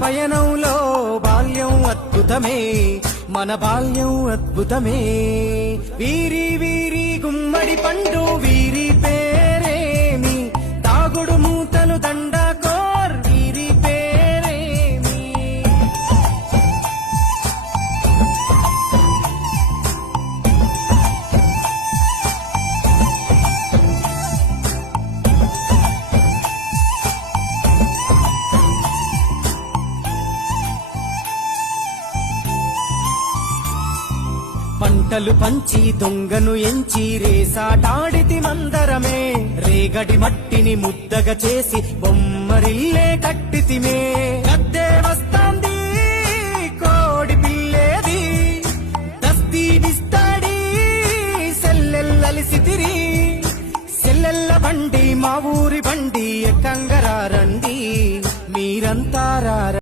పయనంలో బాల్యం అద్భుతమే, మన బాల్యం అద్భుతమే. వీరి వీరి గుమ్మడి పండు వీరి పేరేమి, తాగుడు మూతలు దండకోర్ వీరి పేరేమి. పంటలు పంచి దొంగను ఎంచి రేసాటాడితి మందరమే, రేగడి మట్టిని ముద్దగా చేసి బొమ్మరిల్లే కట్టితిమే. గద్దే వస్తాంది కోడి పిల్లేది, దస్తీ దిస్తాడి సెల్లెల్లలిసితిరి. సెల్లెల్ల బండి మా ఊరి బండి, ఎక్కంగరారండి మీరంతా రారండి.